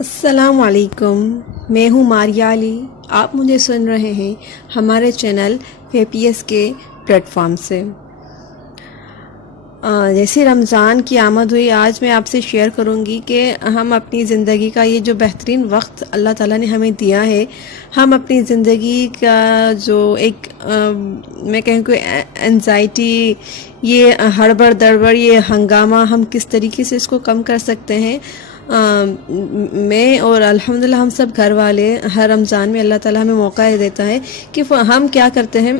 السلام علیکم، میں ہوں ماریا علی۔ آپ مجھے سن رہے ہیں ہمارے چینل VPS کے پلیٹ فارم سے۔ جیسے رمضان کی آمد ہوئی، آج میں آپ سے شیئر کروں گی کہ ہم اپنی زندگی کا یہ جو بہترین وقت اللہ تعالیٰ نے ہمیں دیا ہے، ہم اپنی زندگی کا جو ایک میں کہوں کہ انزائٹی، یہ ہڑبڑ دڑبڑ، یہ ہنگامہ، ہم کس طریقے سے اس کو کم کر سکتے ہیں۔ میں اور الحمدللہ ہم سب گھر والے ہر رمضان میں اللہ تعالیٰ ہمیں موقع دیتا ہے کہ ہم کیا کرتے ہیں۔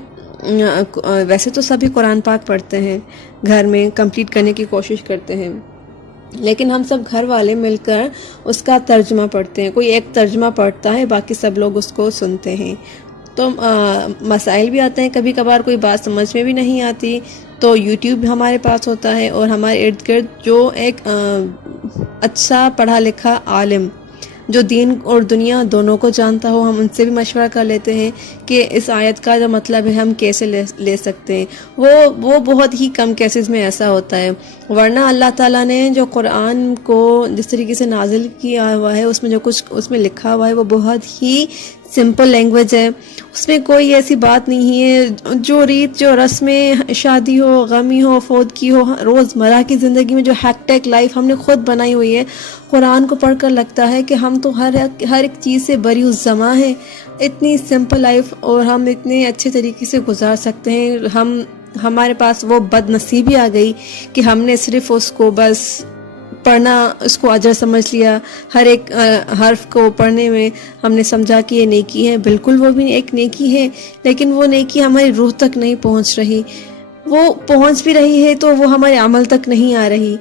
ویسے تو سبھی قرآن پاک پڑھتے ہیں، گھر میں کمپلیٹ کرنے کی کوشش کرتے ہیں، لیکن ہم سب گھر والے مل کر اس کا ترجمہ پڑھتے ہیں۔ کوئی ایک ترجمہ پڑھتا ہے، باقی سب لوگ اس کو سنتے ہیں۔ تو مسائل بھی آتے ہیں، کبھی کبھار کوئی بات سمجھ میں بھی نہیں آتی تو یوٹیوب ہمارے پاس ہوتا ہے، اور ہمارے ارد گرد جو ایک اچھا پڑھا لکھا عالم جو دین اور دنیا دونوں کو جانتا ہو، ہم ان سے بھی مشورہ کر لیتے ہیں کہ اس آیت کا جو مطلب ہے ہم کیسے لے سکتے ہیں۔ وہ بہت ہی کم کیسز میں ایسا ہوتا ہے، ورنہ اللہ تعالیٰ نے جو قرآن کو جس طریقے سے نازل کیا ہوا ہے، اس میں جو کچھ اس میں لکھا ہوا ہے وہ بہت ہی سمپل لینگویج ہے۔ اس میں کوئی ایسی بات نہیں ہے جو ریت جو رسمیں، شادی ہو، غمی ہو، فوتگی ہو، روزمرہ کی زندگی میں جو ہیکٹک لائف ہم نے خود بنائی ہوئی ہے، قرآن کو پڑھ کر لگتا ہے کہ ہم تو ہر ایک چیز سے بری الزما ہیں۔ اتنی سمپل لائف اور ہم اتنے اچھے طریقے سے گزار سکتے ہیں۔ ہمارے پاس وہ بد نصیبی آ گئی کہ ہم نے صرف اس کو بس پڑھنا، اس کو اجر سمجھ لیا۔ ہر ایک حرف کو پڑھنے میں ہم نے سمجھا کہ یہ نیکی ہے۔ بالکل وہ بھی ایک نیکی ہے، لیکن وہ نیکی ہماری روح تک نہیں پہنچ رہی۔ وہ پہنچ بھی رہی ہے تو وہ ہمارے عمل تک نہیں آ رہی۔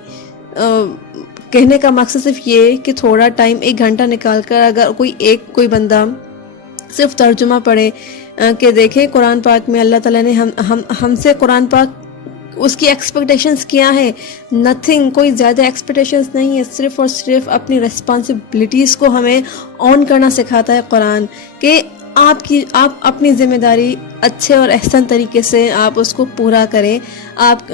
کہنے کا مقصد صرف یہ کہ تھوڑا ٹائم، 1 گھنٹہ نکال کر اگر کوئی بندہ صرف ترجمہ پڑھے کہ دیکھیں قرآن پاک میں اللہ تعالیٰ نے ہم سے قرآن پاک اس کی ایکسپیکٹیشنز کیا ہے، نتھنگ، کوئی زیادہ ایکسپیکٹیشنز نہیں ہے، صرف اور صرف اپنی ریسپانسبلٹیز کو ہمیں آن کرنا سکھاتا ہے قرآن، کہ آپ اپنی ذمہ داری اچھے اور احسن طریقے سے آپ اس کو پورا کریں۔ آپ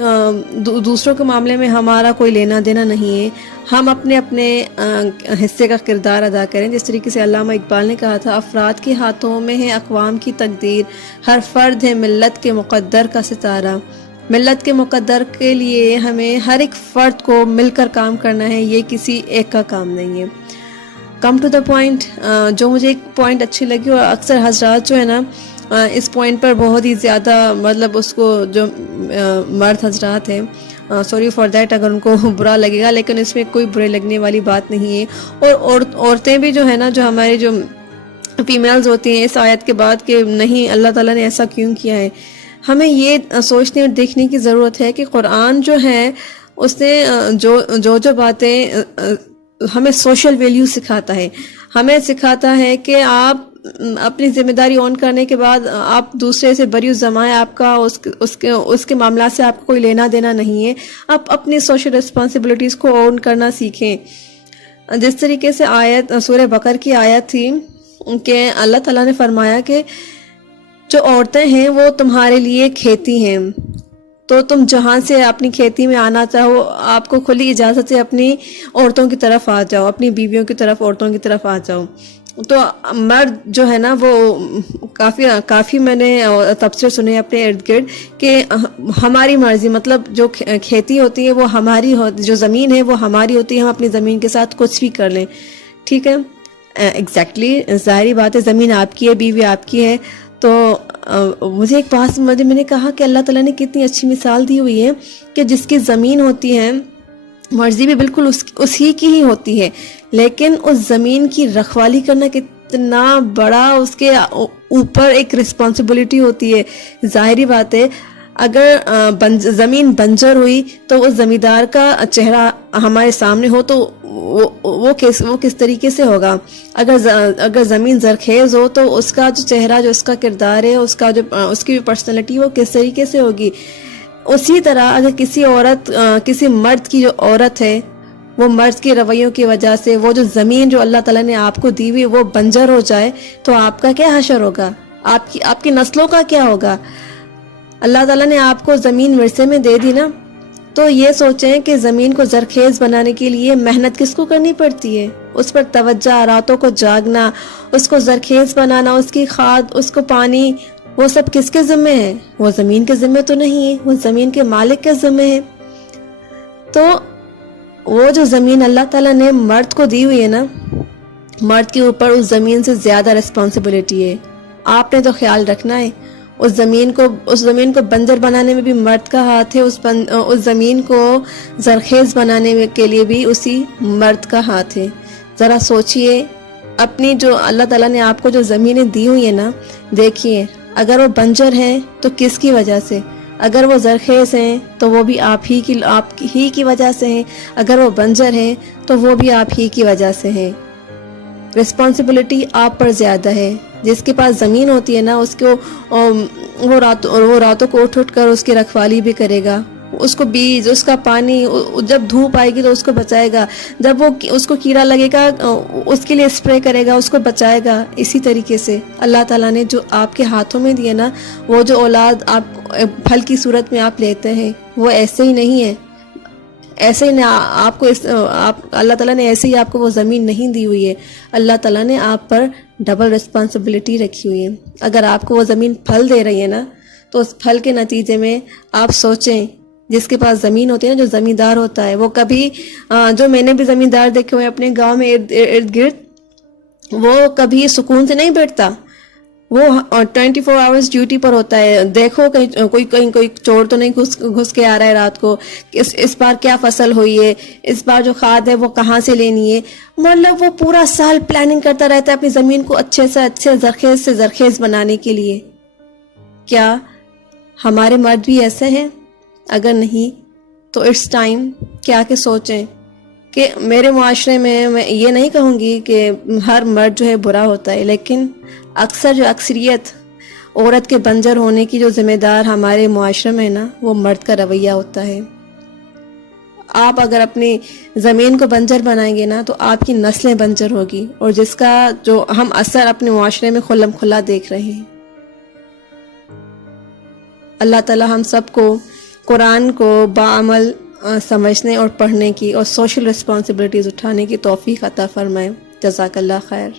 دوسروں کے معاملے میں ہمارا کوئی لینا دینا نہیں ہے، ہم اپنے حصے کا کردار ادا کریں۔ جس طریقے سے علامہ اقبال نے کہا تھا، افراد کے ہاتھوں میں ہے اقوام کی تقدیر، ہر فرد ہے ملت کے مقدر کا ستارہ۔ ملت کے مقدر کے لیے ہمیں ہر ایک فرد کو مل کر کام کرنا ہے، یہ کسی ایک کا کام نہیں ہے۔ کم ٹو دا پوائنٹ، جو مجھے ایک پوائنٹ اچھی لگی، اور اکثر حضرات جو ہے نا اس پوائنٹ پر بہت ہی زیادہ مطلب اس کو جو مرد حضرات ہیں، سوری فار دیٹ اگر ان کو برا لگے گا، لیکن اس میں کوئی برے لگنے والی بات نہیں ہے۔ اور عورتیں بھی جو ہے نا، جو ہمارے جو فیمیلز ہوتی ہیں، اس آیت کے بعد کہ نہیں اللہ تعالیٰ نے ایسا کیوں کیا ہے، ہمیں یہ سوچنے اور دیکھنے کی ضرورت ہے کہ قرآن جو ہے اس نے جو باتیں ہمیں سوشل ویلیو سکھاتا ہے، ہمیں سکھاتا ہے کہ آپ اپنی ذمہ داری آن کرنے کے بعد آپ دوسرے سے بری الزما ہے، آپ کا اس کے معاملات سے آپ کو کوئی لینا دینا نہیں ہے۔ آپ اپنی سوشل ریسپانسبلٹیز کو آن کرنا سیکھیں۔ جس طریقے سے سورہ بقرہ کی آیت تھی کہ اللہ تعالیٰ نے فرمایا کہ جو عورتیں ہیں وہ تمہارے لیے کھیتی ہیں، تو تم جہاں سے اپنی کھیتی میں آنا چاہو، آپ کو کھلی اجازت سے اپنی عورتوں کی طرف آ جاؤ، اپنی بیویوں کی طرف، عورتوں کی طرف آ جاؤ۔ تو مرد جو ہے نا وہ کافی میں نے تبصرے سنے اپنے ارد گرد کہ ہماری مرضی، مطلب جو کھیتی ہوتی ہے وہ ہماری ہوتی، جو زمین ہے وہ ہماری ہوتی ہے، ہم اپنی زمین کے ساتھ کچھ بھی کر لیں، ٹھیک ہے، ایگزیکٹلی، ظاہری بات ہے، زمین آپ کی ہے، بیوی آپ کی ہے۔ تو مجھے ایک بات میں نے کہا کہ اللہ تعالیٰ نے کتنی اچھی مثال دی ہوئی ہے کہ جس کی زمین ہوتی ہے، مرضی بھی بالکل اسی کی ہی ہوتی ہے، لیکن اس زمین کی رکھوالی کرنا کتنا بڑا اس کے اوپر ایک رسپانسبلٹی ہوتی ہے۔ ظاہری بات ہے، اگر زمین بنجر ہوئی تو اس زمیندار کا چہرہ ہمارے سامنے ہو تو وہ کس طریقے سے ہوگا، اگر زمین زرخیز ہو تو اس کا جو چہرہ، جو اس کا کردار ہے، اس کی پرسنالٹی وہ کس طریقے سے ہوگی۔ اسی طرح اگر کسی مرد کی جو عورت ہے، وہ مرد کے رویوں کی وجہ سے وہ جو زمین جو اللہ تعالیٰ نے آپ کو دی ہوئی وہ بنجر ہو جائے تو آپ کا کیا حشر ہوگا، آپ کی نسلوں کا کیا ہوگا۔ اللہ تعالیٰ نے آپ کو زمین ورثے میں دے دی نا، تو یہ سوچیں کہ زمین کو زرخیز بنانے کے لیے محنت کس کو کرنی پڑتی ہے، اس پر توجہ، راتوں کو جاگنا، اس کو زرخیز بنانا، اس کی کھاد، اس کو پانی، وہ سب کس کے ذمہ ہے؟ وہ زمین کے ذمہ تو نہیں ہے، وہ زمین کے مالک کے ذمہ ہے۔ تو وہ جو زمین اللہ تعالیٰ نے مرد کو دی ہوئی ہے نا، مرد کے اوپر اس زمین سے زیادہ رسپانسبلٹی ہے۔ آپ نے تو خیال رکھنا ہے، اس زمین کو بنجر بنانے میں بھی مرد کا ہاتھ ہے، اس زمین کو زرخیز بنانے کے لیے بھی اسی مرد کا ہاتھ ہے۔ ذرا سوچئے، اپنی جو اللہ تعالیٰ نے آپ کو جو زمینیں دی ہوئی ہیں نا، دیکھیے اگر وہ بنجر ہیں تو کس کی وجہ سے، اگر وہ زرخیز ہیں تو وہ بھی آپ ہی کی وجہ سے ہیں، اگر وہ بنجر ہیں تو وہ بھی آپ ہی کی وجہ سے ہیں۔ رسپانسبلٹی آپ پر زیادہ ہے۔ جس کے پاس زمین ہوتی ہے نا، اس کو وہ راتوں کو اٹھ کر اس کی رکھوالی بھی کرے گا، اس کو بیج، اس کا پانی، جب دھوپ آئے گی تو اس کو بچائے گا، جب وہ اس کو کیڑا لگے گا اس کے لیے اسپرے کرے گا، اس کو بچائے گا۔ اسی طریقے سے اللہ تعالیٰ نے جو آپ کے ہاتھوں میں دیے نا، وہ جو اولاد آپ پھل کی صورت میں آپ لیتے ہیں، وہ ایسے ہی نہیں ہے، ایسے ہی آپ کو اللہ تعالیٰ نے ایسے ہی آپ کو وہ زمین نہیں دی ہوئی ہے۔ اللہ تعالیٰ نے آپ پر ڈبل رسپانسبلٹی رکھی ہوئی ہے۔ اگر آپ کو وہ زمین پھل دے رہی ہے نا، تو اس پھل کے نتیجے میں آپ سوچیں، جس کے پاس زمین ہوتی ہے نا، جو زمیندار ہوتا ہے، وہ کبھی جو میں نے بھی زمیندار دیکھے ہوئے اپنے گاؤں میں ارد گرد، وہ کبھی سکون سے نہیں بیٹھتا، وہ 24 آورز ڈیوٹی پر ہوتا ہے۔ دیکھو کوئی چور تو نہیں گھس کے آ رہا ہے رات کو، اس بار کیا فصل ہوئی ہے، اس بار جو کھاد ہے وہ کہاں سے لینی ہے۔ مطلب وہ پورا سال پلاننگ کرتا رہتا ہے اپنی زمین کو اچھے سے زرخیز بنانے کے لیے۔ کیا ہمارے مرد بھی ایسے ہیں؟ اگر نہیں تو اٹس ٹائم کیا کہ سوچیں کہ میرے معاشرے میں یہ نہیں کہوں گی کہ ہر مرد جو ہے برا ہوتا ہے، لیکن اکثریت عورت کے بنجر ہونے کی جو ذمہ دار ہمارے معاشرے میں ہے نا، وہ مرد کا رویہ ہوتا ہے۔ آپ اگر اپنی زمین کو بنجر بنائیں گے نا، تو آپ کی نسلیں بنجر ہوگی، اور جس کا جو ہم اثر اپنے معاشرے میں کھلم کھلا دیکھ رہے ہیں۔ اللہ تعالی ہم سب کو قرآن کو بعمل سمجھنے اور پڑھنے کی اور سوشل رسپانسبلٹیز اٹھانے کی توفیق عطا فرمائے۔ جزاک اللہ خیر۔